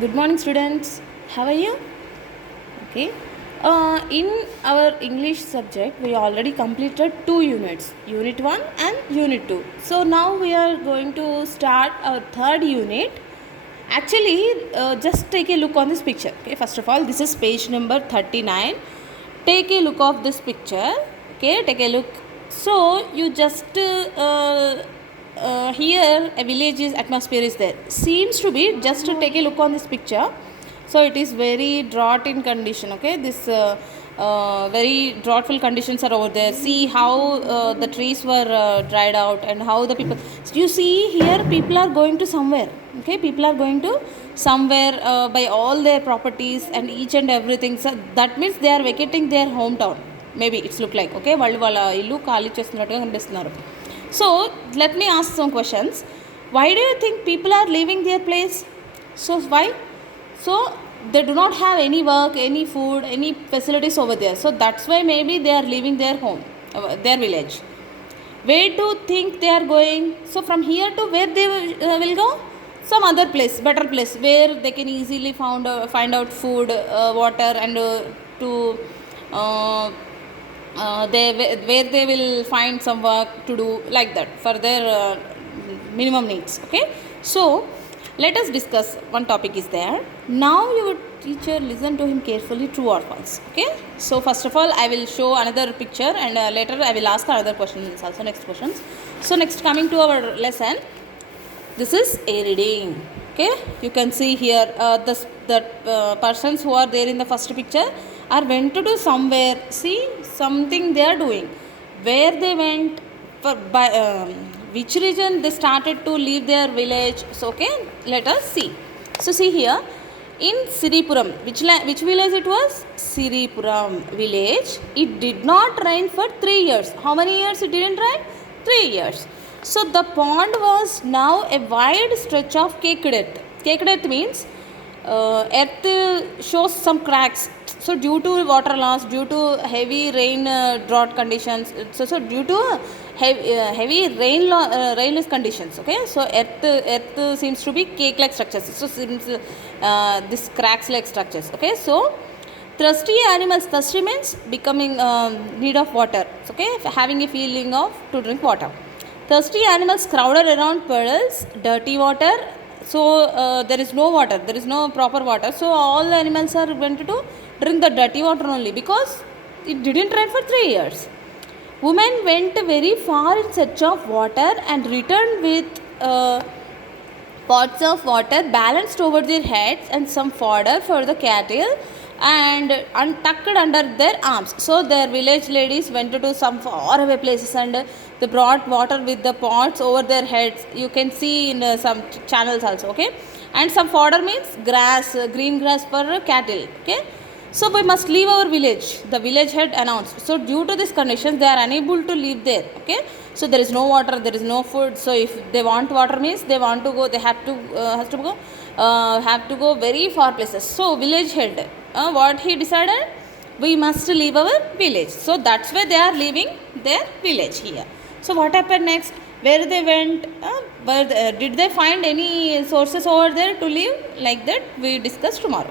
Good morning, students. How are you? Okay. In our English subject, we already completed two units, Unit 1 and Unit 2. So now we are going to start our third unit. Actually, just take a look on this picture. Okay. First of all, this is page number 39. Take a look of this picture. Okay. Take a look. So you just here a village's atmosphere is there. Seems to be, just to take a look on this picture. So it is very drought in condition. Okay, this very droughtful conditions are over there. See how the trees were dried out and how the people. So you see here, people are going to somewhere. Okay, people are going to somewhere by all their properties and each and everything. So that means they are vacating their hometown. Maybe it's look like. Okay, వాళ్ళు వాళ్ళ ఇల్లు ఖాళీ చేస్తున్నట్టుగా కనిపిస్తున్నారు. So let me ask some questions. Why do you think people are leaving their place? So why? So they do not have any work, any food, any facilities over there. So that's why maybe they are leaving their home, their village. Where do you think they are going? So from here to where they will go? Some other place, better place, where they can easily find out food, water, and to where they will find some work to do, like that, for their minimum needs. Okay, so let us discuss. One topic is there. Now your teacher listen to him carefully, true or false. Okay, so first of all I will show another picture, and later I will ask another questions also, next questions. So next, coming to our lesson, this is a reading. Okay, you can see here the persons who are there in the first picture are went to do somewhere. See, something they are doing. Where they went, for by which region they started to leave their village. So okay, let us see. So see here, in Siripuram, which village it was? Siripuram village. It did not rain for 3 years. How many years it didn't rain? 3 years. So the pond was now a wide stretch of caked earth. Caked earth means earth shows some cracks. So due to water loss, due to heavy rain, drought conditions, so due to heavy rainless conditions. Okay, so earth seems to be cake like structures. So seems this cracks like structures. Okay, so thirsty animals, thirsty means becoming need of water. Okay, having a feeling of to drink water. Thirsty animals crowded around puddles, dirty water. So there is no water, there is no proper water. So all the animals are going to drink the dirty water only, because it didn't rain for 3 years. Women went very far in search of water and returned with pots of water balanced over their heads and some fodder for the cattle and tucked under their arms. So their village ladies went to some far away places and they brought water with the pots over their heads. You can see in some channels also. Okay, and some fodder means grass, green grass for cattle. Okay, so we must leave our village, the village head announced. So due to this condition they are unable to live there. Okay, so there is no water, there is no food. So if they want water means they want to go, they have to go very far places. So village head, what he decided, we must leave our village. So that's why they are leaving their village here. So what happened next? Where they went? Did they find any sources over there to live? Like that we discuss tomorrow.